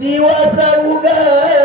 दिवस उगा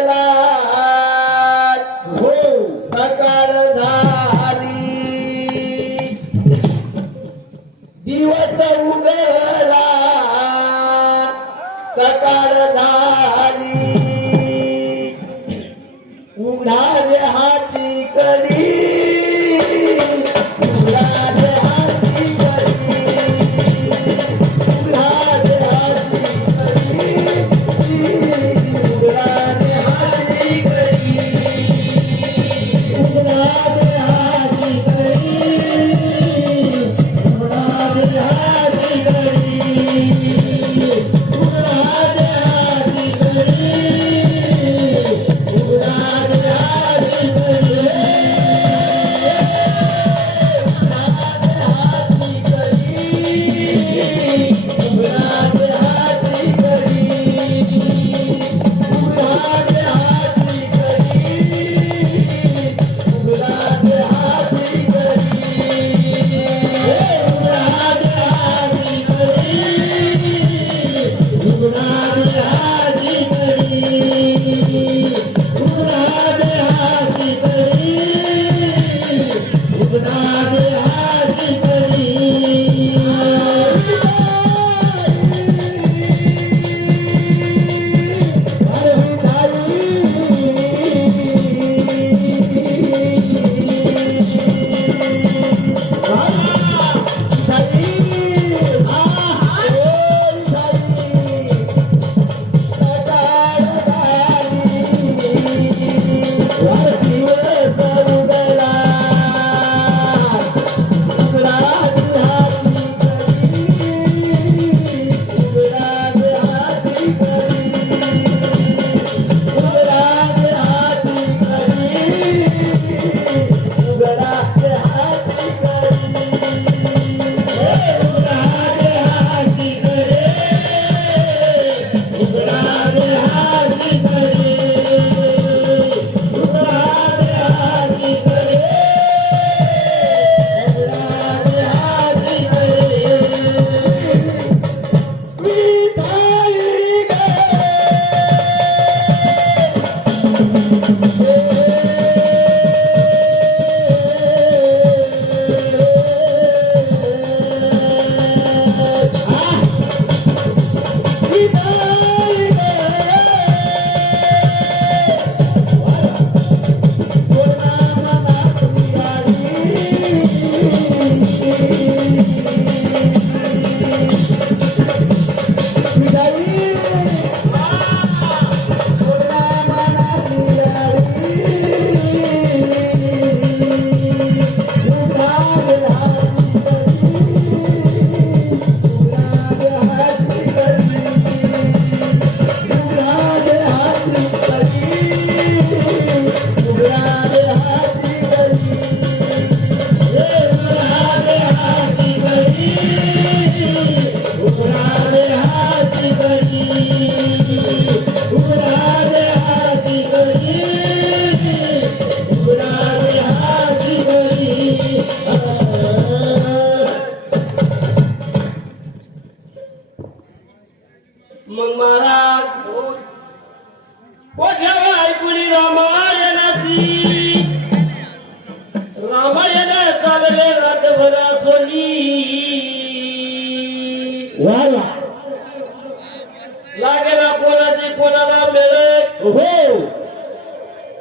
लागेला कोणाची कोणाला मिळत? हो.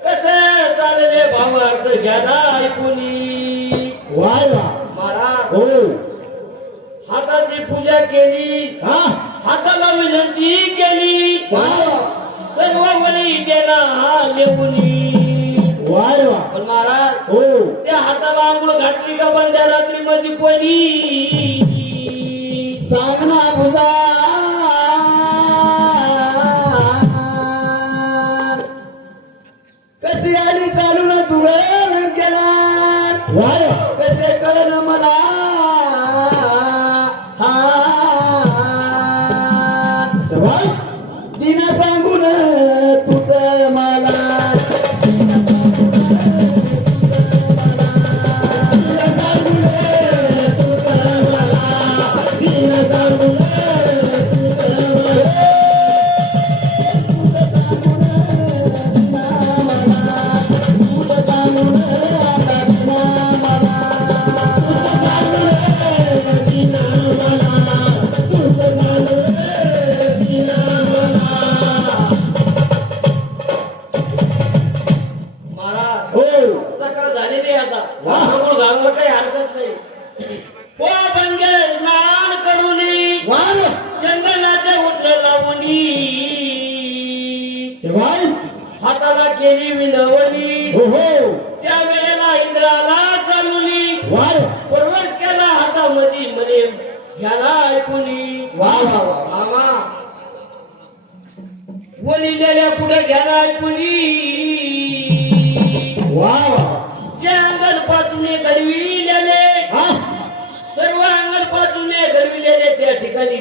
कसे चालले भावार्थ घ्या ना ऐकून? वाय वा महाराज. हो. हाताची पूजा केली. हा. हाताला विनंती केली. सर्व बळी देना लेपुनी वाय वा पण महाराज हो. त्या हाताला आंघोळ घातली का बंद्या रात्री मध्ये कोणी? सांगना तुझा. कशी आली चालू ना तुला गेला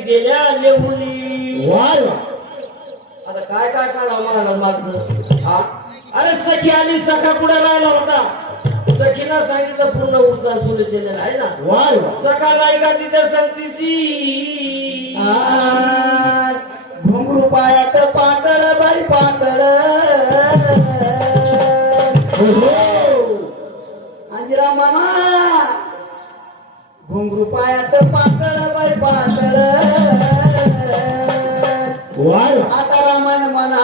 गेल्या लेहुनी वा. आता काय काय मला मागचं? हा? अरे सखी आणि सखा कुठे राहिला होता? सखीला सांगितलं पूर्ण उद्धार सुरू केलेला आहे ना. वा रे वा. सखा नाही का तिथे सांगतीसी आ, घुंगरू पायात पातळ बाई पातळ. हो हो. अंजिरा मामा घुंगरू पायात पातळ बाई पातळ. आता रामायण म्हणा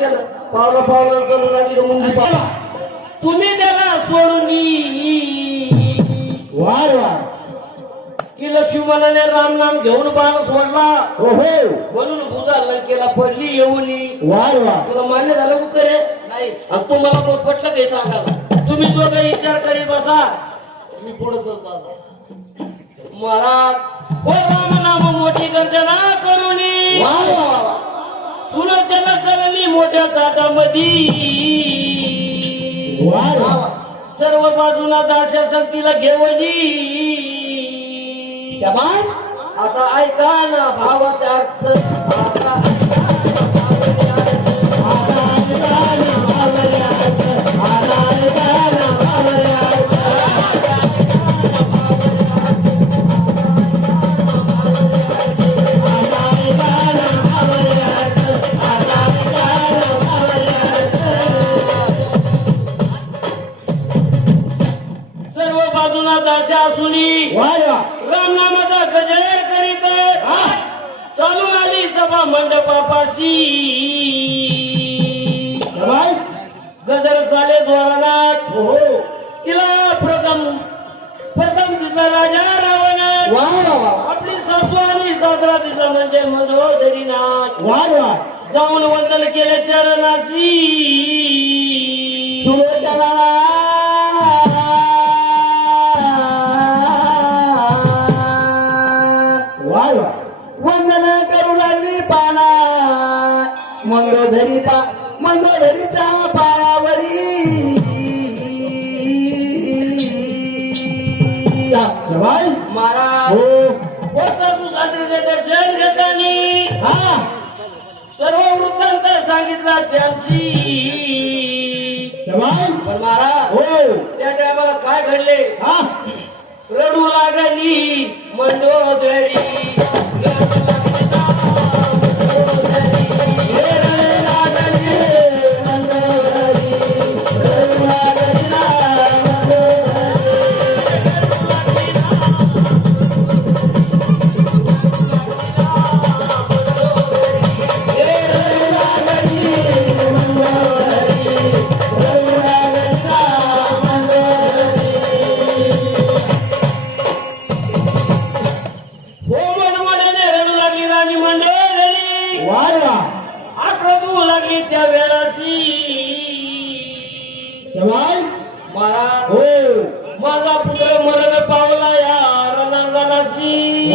केलं. पावला पावला चालू लागली मुंगी पावला तुम्ही त्याला सोडून वा रे वा. की लक्ष्मणाने राम नाम घेऊन बाण सोडला. हो हो म्हणून भुजा लंकेला पडली येऊन वा रे वा. तुला मान्य झालं उत्तर? आहे नाही आणि तुम्हाला मग पटलं काही सांगायला तुम्ही जो काही विचार करीत बसा. मी पुढे. महाराज हो राम नाम मोठी गर्जना करुणी. वा वा वा वा. सुलोचना चलली मोठ्या. वा. सर्व बाजूला दाशा संतीला घेवली आता ऐका ना भावाचा अर्थ मंडपापाशी. गजर झाले द्वारनाथ हो हो. तिला प्रथम राजा रावण वा वा वा आपली सासू आणि सासरा तिचा म्हणजे मंदोदरी नाथ वा वा. जाऊन वंदन केले चरणाशी. सुलोचनाला सांगितला त्यांची पण महाराज हो. त्या टायमाला काय घडले? हा. रडू लागली मंडोदरी. महाराज हो. माझा पुत्र मरण पावला या रणांगणाशी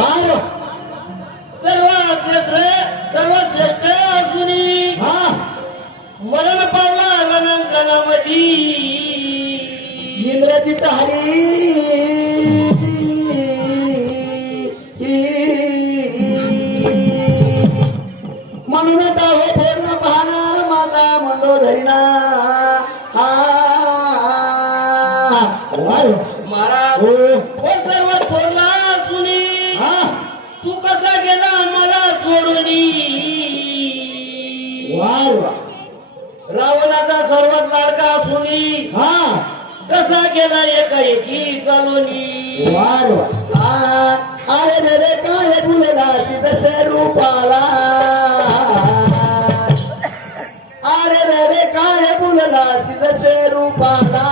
सर्व श्रेष्ठ सर्व श्रेष्ठ असूनही हा. मरण पावला रणांगणामध्ये इंद्रजित हरी. म्हणून टाहो फोडला पाहना माता मंडोधरीना हा गेला एकाएकी चालूनी वा वा. आ, अरे रे रे काय फुलला जसे रूपाला? अरे रे रे काय फुलला जसे रूपाला?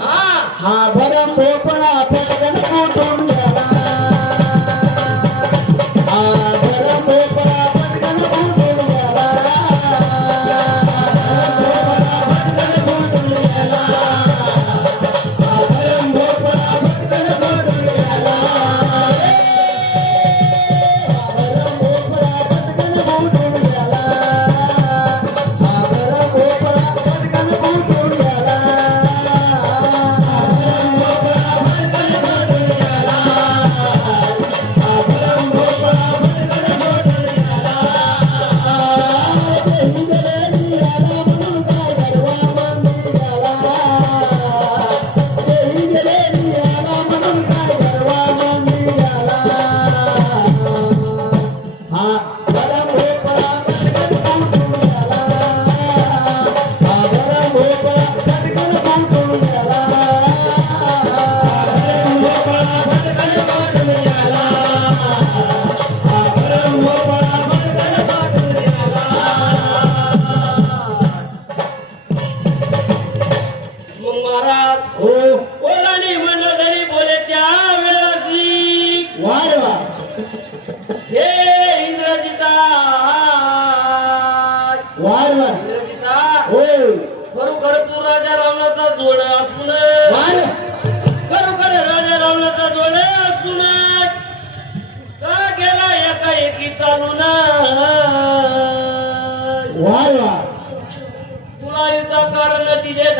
हा. हा भरम भोपळा पटकन फुटून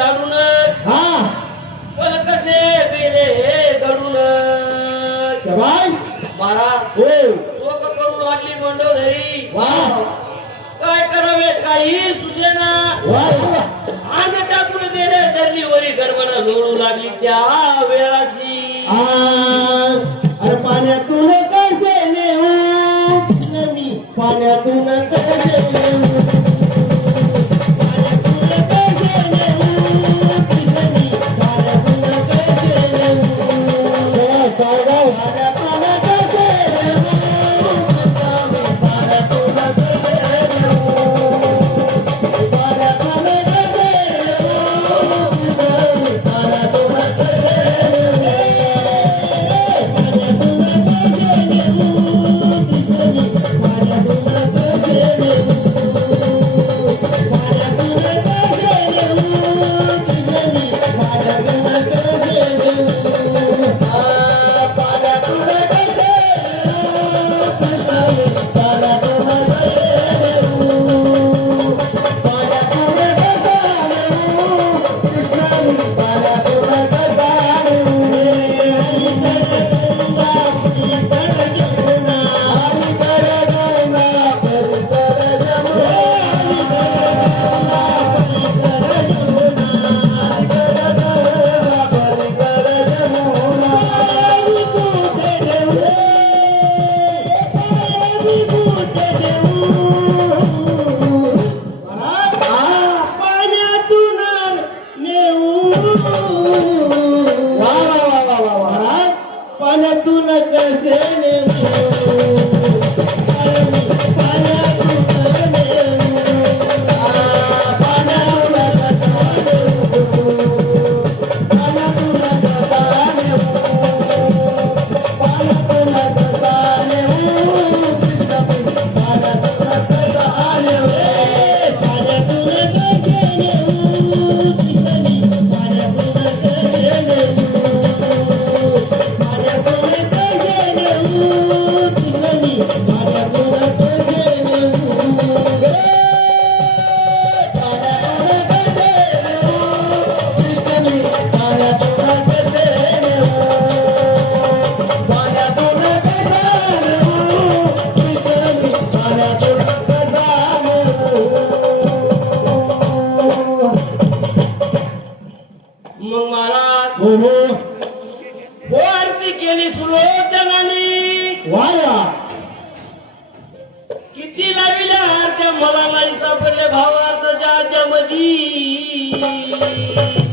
धाडून हा. पण कसे गेले घडून जवाई महाराज हो. करू लागली मंडोदरी वा. काय करावे काही सुचेना. अंग टाकून देणे धरणीवरी गडबड लोळू लागली त्या वेळाशी. अरे पाण्यातून आरत्यामध्ये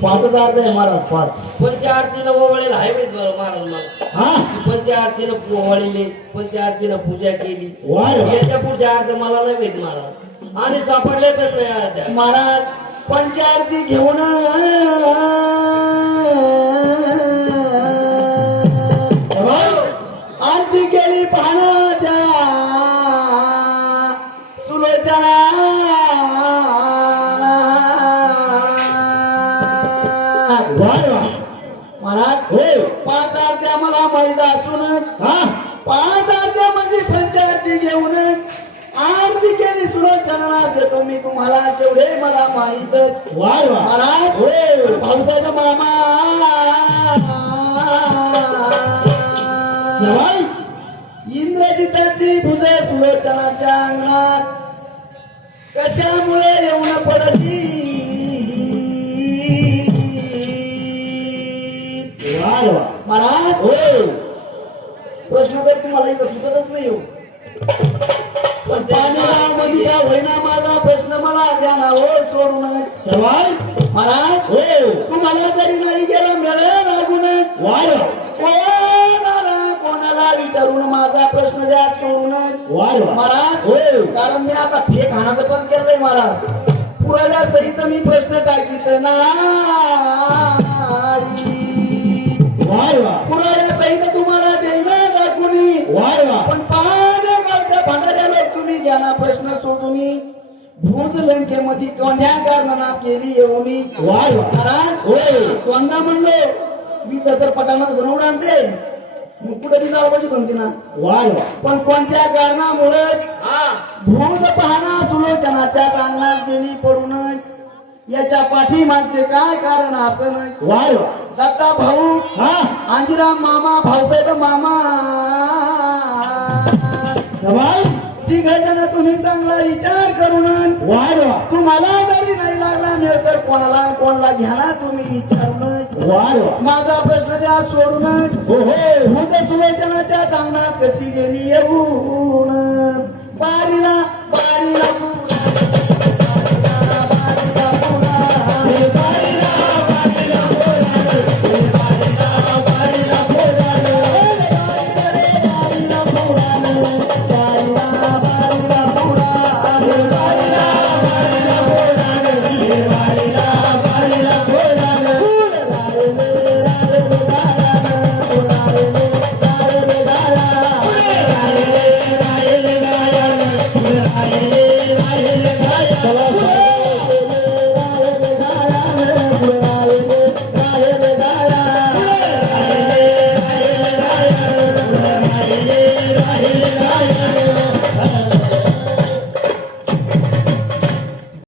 पाच हजार नाही महाराज पाच. पंच आरतीनं ओवळेल आहे माहीत बरं महाराज मला हा? पंच आरतीनं ओवाळले पंच आरतीनं पूजा केली. वारा याच्या पुढच्या अर्थ मला नाही माहीत महाराज. आणि सापडले पण नाही आरत्या महाराज पंचारती घेऊन पाच आरत्या म्हणजे पंचारती घेऊन आरती केली सुलोचना देतो मी तुम्हाला जेवढे मला माहीत. महाराज भाऊसाहेब मामा. इंद्रजिताची भुजे सुलोचनाच्या अंगणात. कशामुळे येऊन पडली? महाराज प्रश्न तर तुम्हाला इथं सुटतच नाही हो. पण पाणी काय होईना माझा प्रश्न मला द्या ना हो सोडून महाराज हो. तुम्हाला जरी नाही गेला मिळेल लागून वारा कोणाला कोणाला विचारून माझा प्रश्न द्या सोडून वारा महाराज हो. कारण मी आता फेक हाणाचं पण केलंय महाराज. पुराव्या सहित मी प्रश्न टाकीत नाही. पुराव्या सहित पण पाण्या गावच्या भांडाऱ्याला तुम्ही घ्या ना प्रश्न सोडून भूज लंकेमध्ये कोण्या कारणाला केली वारा महाराज हो कोणता म्हणलो मी तर पटाणात धनवड आणते. मग कुठे बी जावं पाहिजे दोन ना वारा पण कोणत्या कारणामुळे हा. भूत पाहणा सुलोचनाच्या अंगणात गेली पडून याच्या पाठीमागचे काय कारण असं वारा दत्ता भाऊ हा. आंजीराम मामा भाऊसाहेब मामा. नवाज तिघ जण तुम्ही चांगला विचार करून वारा तुम्हाला जरी नाही लागला मिळत तर कोणाला कोणाला घ्या ना तुम्ही विचारून वारा माझा प्रश्न द्या सोडून हो हो. भूत सुलोचनाच्या अंगणात कशी गेली येऊन? पारीला